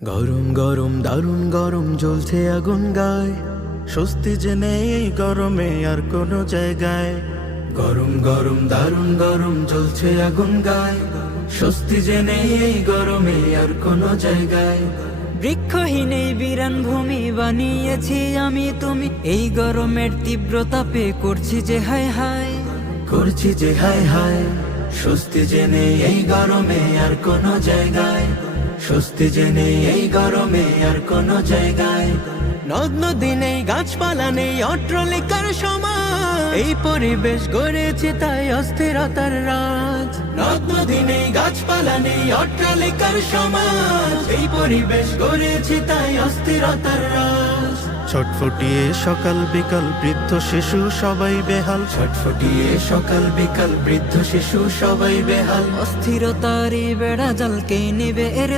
গরম গরম দারুণ গরম জ্বলছে আগুন গায়, স্বস্তি যে নেই এই গরমে আর কোনো জায়গায়। গরম গরম দারুণ গরম জ্বলছে আগুন গায়, স্বস্তি যে নেই এই গরমে আর কোনো জায়গায়। বৃক্ষহীন এই বিরান ভূমি বানিয়েছি আমি তুমি, এই গরমের তীব্র তাপে করছি যে হায় হায়। করছি যে হায় হায়, স্বস্তি যে নেই এই গরমে আর কোনো জায়গায়। স্বস্তি যে নেই এই গরমে আর কোনো জায়গায়। নদ নদী নেই, গাছপালা নেই, অট্টালিকার সমাজ, এই পরিবেশ গড়েছে তাই অস্থিরতার রাজ। নদ নদী নেই, গাছপালা নেই, অট্টালিকার সমাজ, এই পরিবেশ গড়েছে তাই অস্থিরতার রাজ। ছটফটিয়ে সকাল বিকাল বৃদ্ধ শিশু সবাই বেহাল, ছটফটিয়ে সকাল বিকাল বৃদ্ধ শিশু সবাই বেহাল। অস্থিরতারই বেড়া জালকে নিবে এর